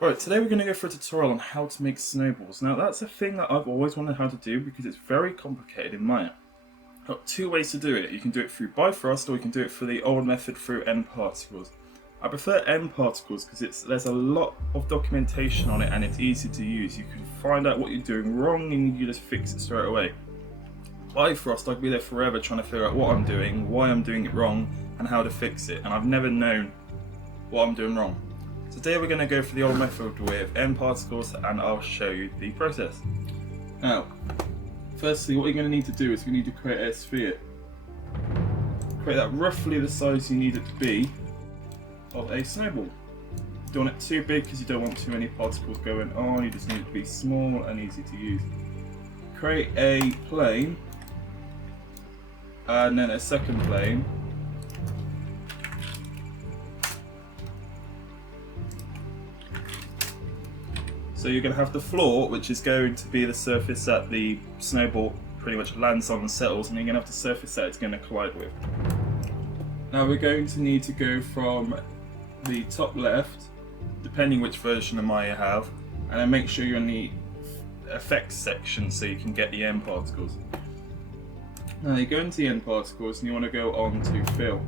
Right, today we're going to go for a tutorial on how to make snowballs. Now that's a thing that I've always wondered how to do because it's very complicated in Maya. I've got two ways to do it. You can do it through Bifrost or you can do it for the old method through nparticles. I prefer nparticles because there's a lot of documentation on it and it's easy to use. You can find out what you're doing wrong and you just fix it straight away. Bifrost, I'd be there forever trying to figure out what I'm doing, why I'm doing it wrong and how to fix it, and I've never known what I'm doing wrong. Today we're going to go for the old method with nparticles and I'll show you the process. Now, firstly what you're going to need to do is you need to create a sphere. Create that roughly the size you need it to be of a snowball. You don't want it too big because you don't want too many particles going on, you just need it to be small and easy to use. Create a plane and then a second plane. So you're going to have the floor, which is going to be the surface that the snowball pretty much lands on and settles, and you're going to have the surface that it's going to collide with. Now we're going to need to go from the top left, depending which version of Maya you have, and then make sure you're in the effects section so you can get the nparticles. Now you go into the nparticles and you want to go on to fill.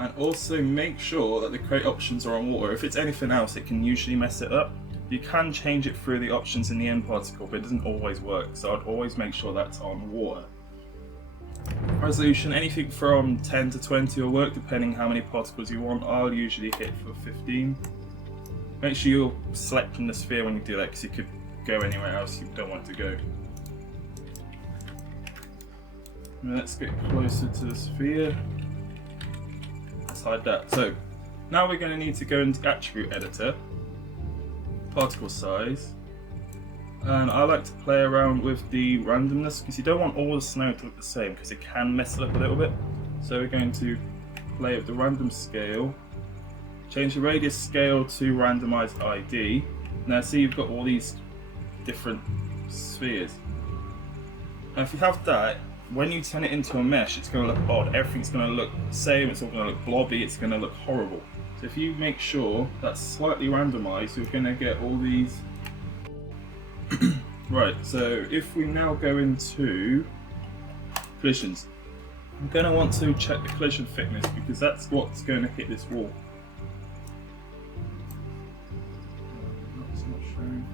And also make sure that the create options are on water. If it's anything else, it can usually mess it up. You can change it through the options in the nparticle, but it doesn't always work. So I'd always make sure that's on water. Resolution, anything from 10 to 20 will work, depending how many particles you want. I'll usually hit for 15. Make sure you're selecting the sphere when you do that, because you could go anywhere else you don't want to go. Now let's get closer to the sphere. Hide that. So now we're going to need to go into attribute editor, particle size, and I like to play around with the randomness because you don't want all the snow to look the same because it can mess it up a little bit. So we're going to play with the random scale, change the radius scale to randomized ID. Now see, you've got all these different spheres. Now if you have that, when you turn it into a mesh, it's going to look odd. Everything's going to look the same, it's all going to look blobby, it's going to look horrible. So if you make sure that's slightly randomized, you're going to get all these. Right, so if we now go into collisions, I'm going to want to check the collision thickness because that's what's going to hit this wall. That's not showing.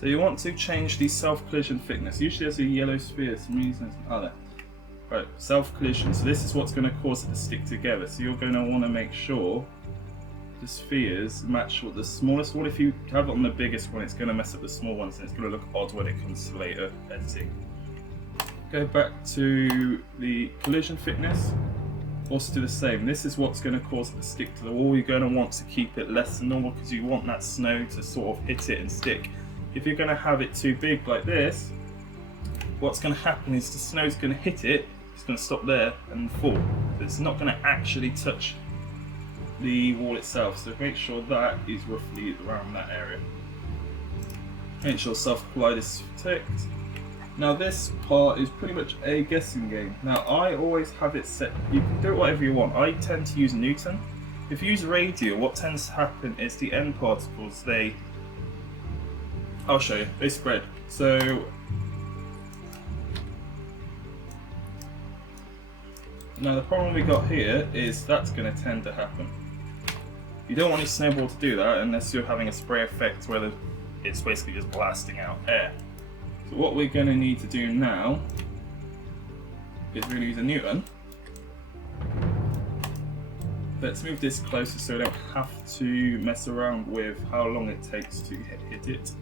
So you want to change the self-collision thickness. Usually there's a yellow sphere, for some reason. Oh, there. Right, self-collision. So this is what's going to cause it to stick together. So you're going to want to make sure the spheres match what the smallest one. If you have it on the biggest one, it's going to mess up the small ones and it's going to look odd when it comes to later editing. Go back to the collision thickness. Also do the same. This is what's going to cause it to stick to the wall. You're going to want to keep it less than normal because you want that snow to sort of hit it and stick. If you're going to have it too big like this, what's going to happen is the snow's going to hit it, it's going to stop there and fall. It's not going to actually touch the wall itself, so make sure that is roughly around that area. Make sure self-collide is ticked. Now this part is pretty much a guessing game. Now I always have it set, you can do it whatever you want. I tend to use Newton. If you use radial, what tends to happen is the nparticles, I'll show you, they spread. So now the problem we got here is that's going to tend to happen. You don't want your snowball to do that unless you're having a spray effect where it's basically just blasting out air. So what we're going to need to do now is we're going to use a Newton. Let's move this closer so we don't have to mess around with how long it takes to hit it.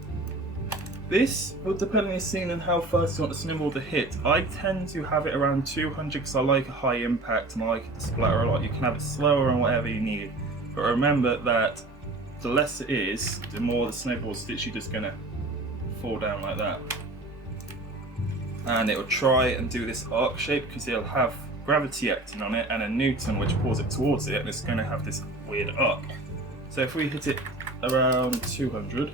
This will depend on your scene and how fast you want the snowball to hit. I tend to have it around 200 because I like a high impact and I like it to splatter a lot. You can have it slower and whatever you need. But remember that the less it is, the more the snowball's literally just going to fall down like that. And it will try and do this arc shape because it'll have gravity acting on it and a Newton which pulls it towards it, and it's going to have this weird arc. So if we hit it around 200,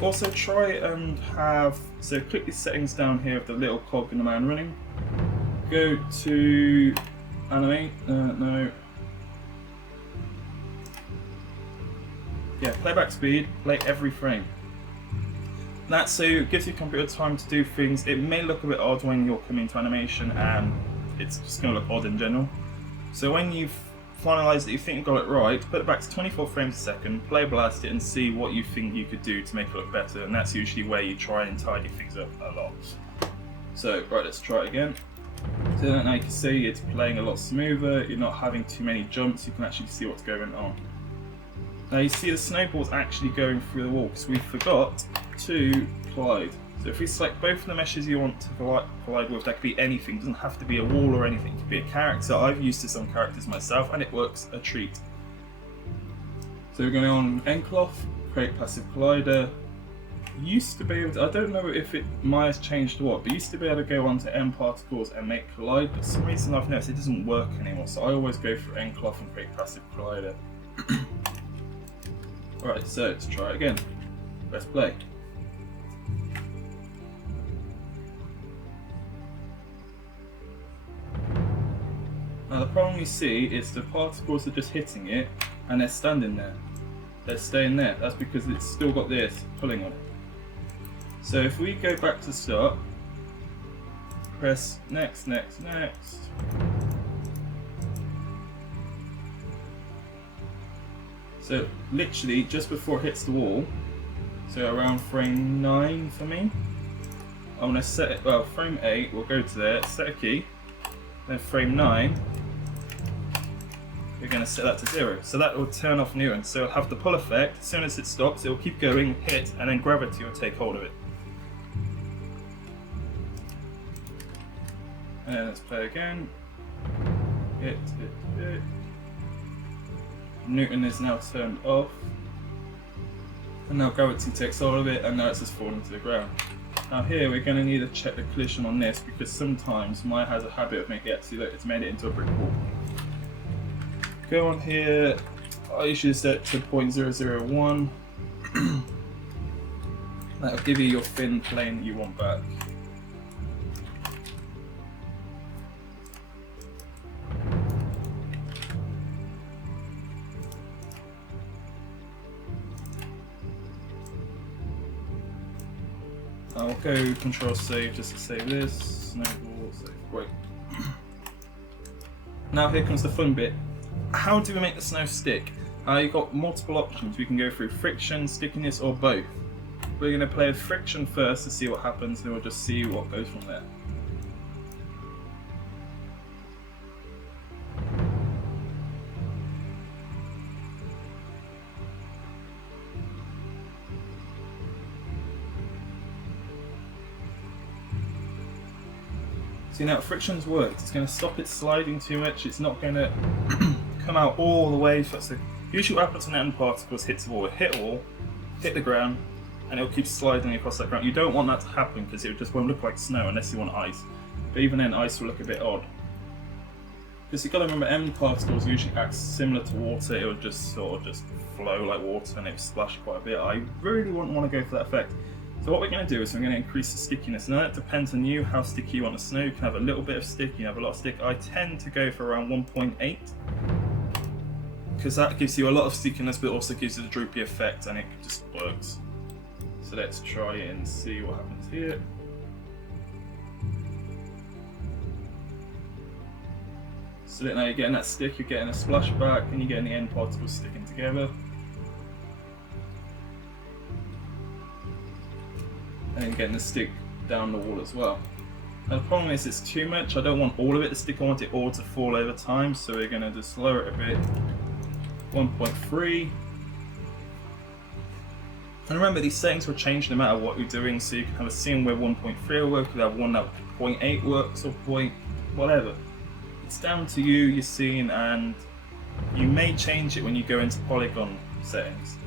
also try and have, so click the settings down here of the little cog in the man running, go to animate, no, yeah, playback speed, play every frame. That so it gives your computer time to do things. It may look a bit odd when you're coming to animation and it's just going to look odd in general. So when you've finalised that you think you got it right, put it back to 24 frames a second, play blast it and see what you think you could do to make it look better, and that's usually where you try and tidy things up a lot. So right, let's try it again. So now you can see it's playing a lot smoother, you're not having too many jumps, you can actually see what's going on. Now you see the snowball's actually going through the wall because we forgot to collide. So if we select both of the meshes you want to collide with, that could be anything, it doesn't have to be a wall or anything, it could be a character. I've used this on characters myself and it works a treat. So we're going on Encloth, create passive collider. Used to be able to, I don't know if Maya's changed or what, but used to be able to go onto nparticles and make collide, but for some reason I've noticed it doesn't work anymore, so I always go for Encloth and create passive collider. Alright, so let's try it again. Press play. Now the problem you see is the particles are just hitting it and they're standing there. They're staying there. That's because it's still got this pulling on it. So if we go back to start, press next, next, next. So literally just before it hits the wall, so around frame 9 for me, I'm going to set it, well frame 8, we'll go to there, set a key, then frame 9, we're going to set that to 0. So that will turn off Newton, so it'll have the pull effect, as soon as it stops it will keep going, hit, and then gravity will take hold of it. And let's play again, hit, hit, hit. Newton is now turned off, and now gravity takes hold of it, and now it's just falling to the ground. Now here we're going to need to check the collision on this because sometimes Maya has a habit of making it, see that it's made it into a brick wall. Go on here, I usually set it to 0.001. That'll give you your thin plane that you want back. I'll go control save just to save this. Snowball, save. Great. Now here comes the fun bit. How do we make the snow stick? You've got multiple options. We can go through friction, stickiness, or both. We're going to play with friction first to see what happens, then we'll just see what goes from there. See now, friction's worked. It's going to stop it sliding too much. It's not going to come out all the way. So usually what happens when nparticles hits the wall, hit the wall, hit the ground, and it'll keep sliding across that ground. You don't want that to happen because it just won't look like snow unless you want ice. But even then, ice will look a bit odd. Because you've got to remember, nparticles usually act similar to water. It will just sort of just flow like water and it will splash quite a bit. I really wouldn't want to go for that effect. So what we're going to do is we're going to increase the stickiness. Now that depends on you, how sticky you want the snow. You can have a little bit of stick, you can have a lot of stick. I tend to go for around 1.8 because that gives you a lot of stickiness but also gives you the droopy effect and it just works. So let's try it and see what happens here. So now you're getting that stick, you're getting a splashback and you're getting the nparticles sticking together. And then getting the stick down the wall as well. Now the problem is it's too much. I don't want all of it to stick, I want it all to fall over time, so we're going to just lower it a bit. 1.3. And remember, these settings will change no matter what you're doing, so you can have a scene where 1.3 will work, you could have one that 0.8 works, or whatever. It's down to you, your scene, and you may change it when you go into polygon settings.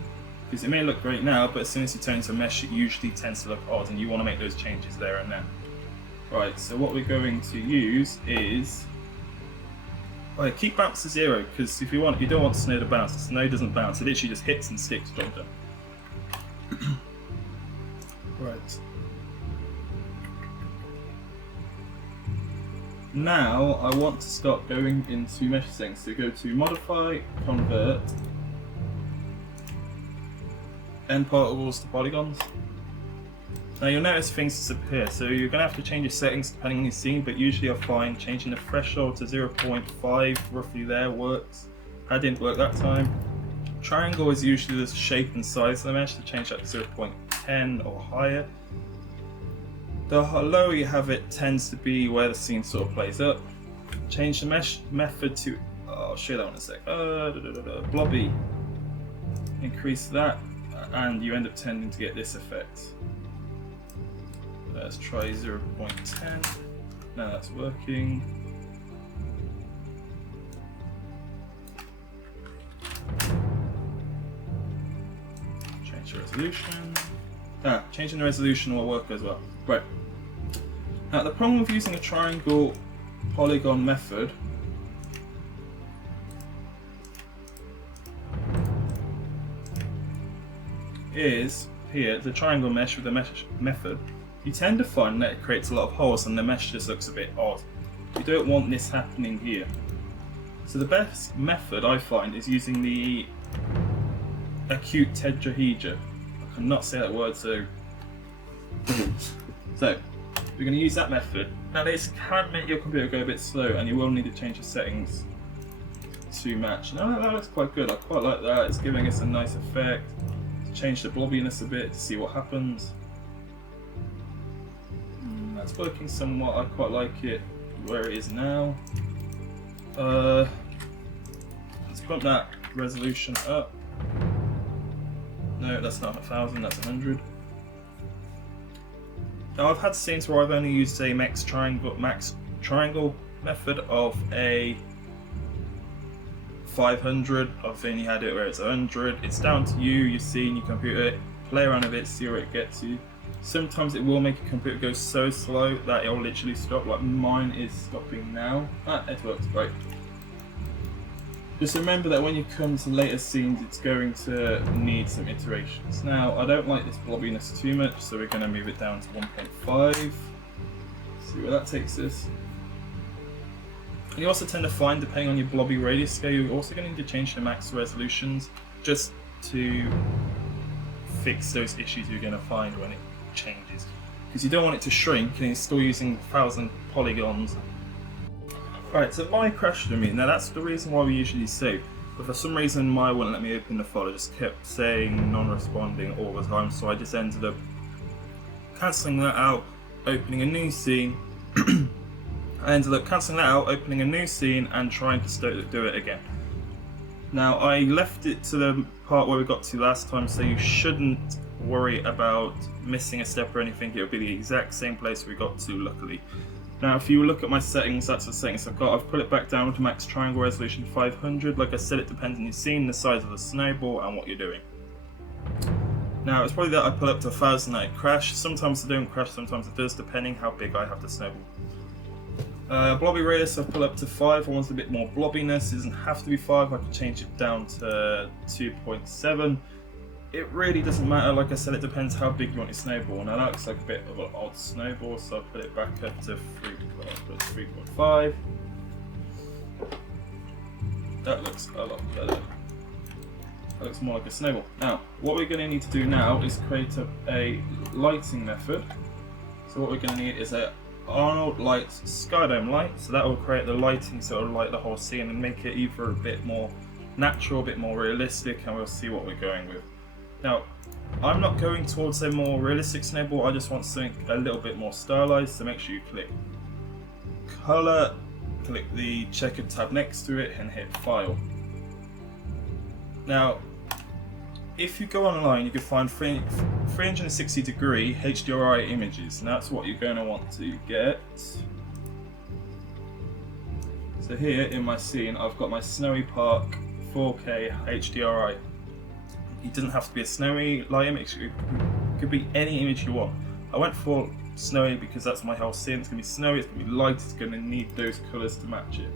Because it may look great now, but as soon as you turn into a mesh, it usually tends to look odd, and you want to make those changes there and then. Right, so what we're going to use is... Right, keep bounce to 0, because if you don't want snow to bounce. Snow doesn't bounce, it literally just hits and sticks, job done. Right. Now I want to start going into mesh settings. So go to modify, convert, nparticles to polygons. Now you'll notice things disappear, so you're going to have to change your settings depending on your scene, but usually I find changing the threshold to 0.5 roughly there works. That didn't work that time. Triangle is usually the shape and size of the mesh, so change that to 0.10 or higher. The lower you have it tends to be where the scene sort of plays up. Change the mesh method to, I'll show you that in a sec, blobby. Increase that and you end up tending to get this effect. Let's try 0.10. Now that's working. Change the resolution. Changing the resolution will work as well. Right. Now the problem with using a triangle polygon method is here, the triangle mesh with the mesh method, you tend to find that it creates a lot of holes and the mesh just looks a bit odd. You don't want this happening here. So the best method I find is using the acute tetrahedra. I cannot say that word, so we're going to use that method. Now this can make your computer go a bit slow and you will need to change the settings to match. Now that looks quite good, I quite like that, it's giving us a nice effect. Change the blobbiness a bit to see what happens. That's working somewhat, I quite like it where it is now. Let's bump that resolution up. No, that's not 1000, that's 100. Now I've had scenes where I've only used a max triangle method of a 500. I've only had it where it's 100. It's down to you, your scene, your computer. Play around a bit, see where it gets you. Sometimes it will make your computer go so slow that it'll literally stop, like mine is stopping now. It works great. Just remember that when you come to later scenes, it's going to need some iterations. Now, I don't like this blobbiness too much, so we're going to move it down to 1.5. See where that takes us. And you also tend to find, depending on your blobby radius scale, you're also going to need to change the max resolutions just to fix those issues you're going to find when it changes. Because you don't want it to shrink and you're still using 1000 polygons. Right, so Maya crashed on me. Now that's the reason why we usually save. But for some reason Maya wouldn't let me open the file, it just kept saying non-responding all the time, so I just ended up cancelling that out, opening a new scene. I ended up cancelling that out, opening a new scene and trying to do it again. Now I left it to the part where we got to last time, so you shouldn't worry about missing a step or anything. It'll be the exact same place we got to, luckily. Now if you look at my settings, that's the settings I've got. I've put it back down to max triangle resolution 500. Like I said, it depends on your scene, the size of the snowball and what you're doing. Now it's probably that I put up to 1000 that it crashed. Sometimes it don't crash, sometimes it does, depending how big I have the snowball. Blobby radius I've put up to 5. I want a bit more blobbiness. It doesn't have to be 5, I can change it down to 2.7. It really doesn't matter, like I said, it depends how big you want your snowball. Now that looks like a bit of an odd snowball, so I'll put it back up to 3.5. That looks a lot better. That looks more like a snowball. Now, what we're going to need to do now is create a lighting method. So what we're going to need is a Arnold lights skydome light, so that will create the lighting, so it'll light the whole scene and make it either a bit more natural, a bit more realistic, and we'll see what we're going with. Now, I'm not going towards a more realistic snowball, I just want something a little bit more stylized, so make sure you click Color, click the checkered tab next to it and hit File. Now, if you go online, you can find 360 degree HDRI images, and that's what you're going to want to get. So here in my scene, I've got my Snowy Park 4K HDRI. It doesn't have to be a snowy light image, it could be any image you want. I went for snowy because that's my whole scene. It's going to be snowy, it's going to be light, it's going to need those colours to match it.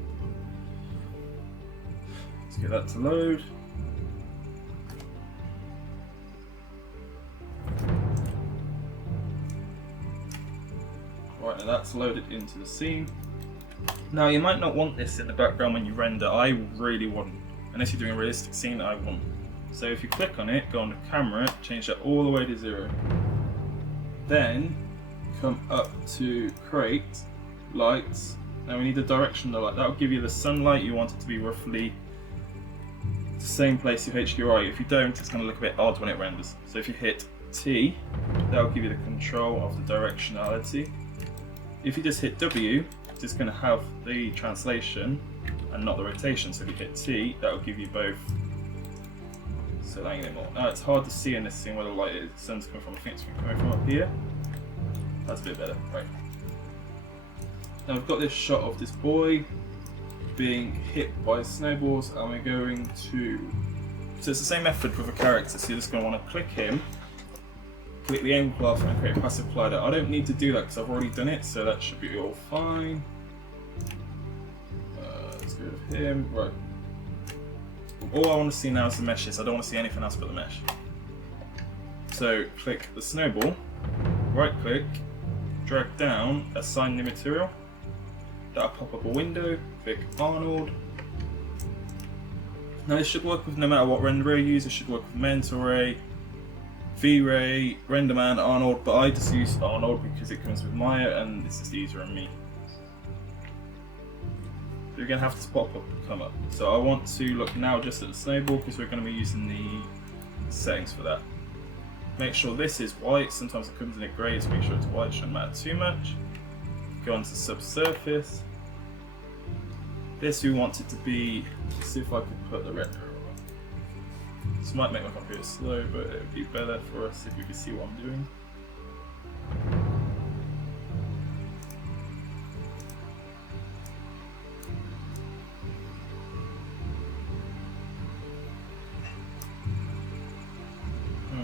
Let's get that to load. Right, now that's loaded into the scene. Now you might not want this in the background when you render. I really want, unless you're doing a realistic scene, I want. So if you click on it, go on the camera, change that all the way to 0. Then come up to create lights. Now we need the direction of the light. That will give you the sunlight. You want it to be roughly the same place your HDRI. If you don't, it's going to look a bit odd when it renders. So if you hit T, that will give you the control of the directionality. If you just hit W, it's just going to have the translation and not the rotation. So if you hit T, that will give you both. So that ain't it more. Now it's hard to see in this scene where the light is. The sun's coming from, I think it's coming from up here. That's a bit better, right. Now we've got this shot of this boy being hit by snowballs, and we're going to. So it's the same method with a character, so you're just going to want to click him, click the aim cloth and create a passive collider. I don't need to do that because I've already done it, so that should be all fine. Let's go with him. Right. All I want to see now is the meshes. I don't want to see anything else but the mesh. So click the snowball, right click, drag down, assign new material. That'll pop up a window, click Arnold. Now this should work with no matter what renderer you use. It should work with Mentor Ray, V-Ray, RenderMan, Arnold, but I just use Arnold because it comes with Maya and this is easier on me. You're going to have to pop up and come up. So I want to look now just at the snowball because we're going to be using the settings for that. Make sure this is white. Sometimes it comes in a grey, so make sure it's white. Shouldn't matter too much. Go on to subsurface. This we want it to be. Let's see if I can put the renderer on. This might make my computer slow, but it would be better for us if you can see what I'm doing.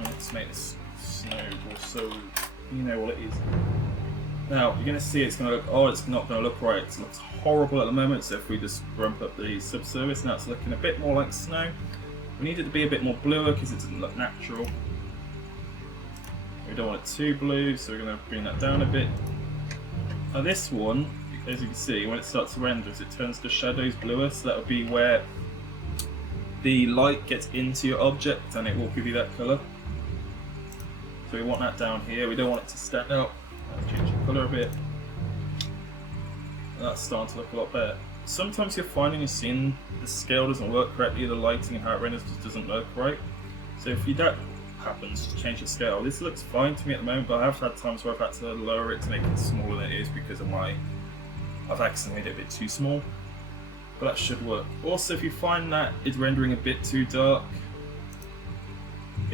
Let's make this snowball so you know what it is. Now you're going to see it's going to look, oh, it's not going to look right. It looks horrible at the moment. So if we just ramp up the subsurface, now it's looking a bit more like snow. We need it to be a bit more bluer because it doesn't look natural. We don't want it too blue, so we're going to bring that down a bit. Now this one, as you can see, when it starts to render, it turns the shadows bluer, so that will be where the light gets into your object and it will give you that colour. So we want that down here. We don't want it to stand out. Let's change the colour a bit. And that's starting to look a lot better. Sometimes you're finding you're seeing the scale doesn't work correctly, the lighting and how it renders just doesn't work right. So if that happens, just change the scale. This looks fine to me at the moment, but I have had times where I've had to lower it to make it smaller than it is because of I've accidentally made it a bit too small. But that should work. Also, if you find that it's rendering a bit too dark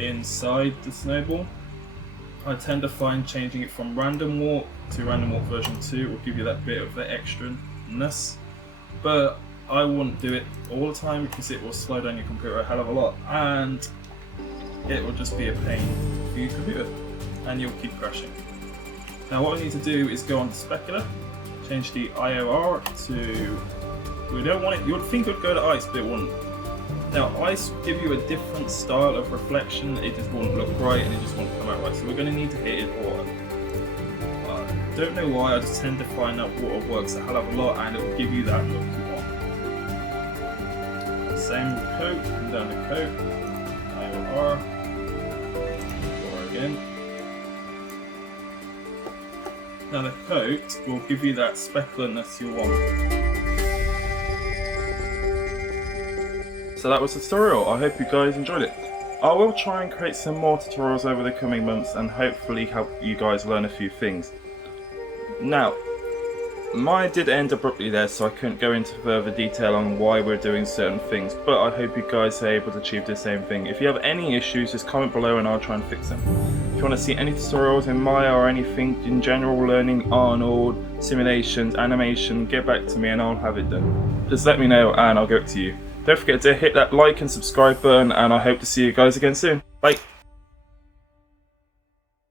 inside the snowball, I tend to find changing it from random walk to random walk version 2 will give you that bit of the extra-ness. But I wouldn't do it all the time because it will slow down your computer a hell of a lot and it will just be a pain for your computer and you'll keep crashing. Now what we need to do is go on to specular, change the IOR to, we don't want it, you would think it would go to ice but it wouldn't. Now ice will give you a different style of reflection, it just won't look right and it just won't come out right, so we're going to need to hit it water. I don't know why, I just tend to find that water works a hell of a lot and it will give you that look you want. Same with coat, come down to coat, IOR, water again. Now the coat will give you that specularness you want. So that was the tutorial. I hope you guys enjoyed it. I will try and create some more tutorials over the coming months and hopefully help you guys learn a few things. Now, mine did end abruptly there, so I couldn't go into further detail on why we're doing certain things, but I hope you guys are able to achieve the same thing. If you have any issues, just comment below and I'll try and fix them. If you want to see any tutorials in Maya or anything in general, learning Arnold, simulations, animation, get back to me and I'll have it done. Just let me know and I'll get to you. Don't forget to hit that like and subscribe button and I hope to see you guys again soon. Bye!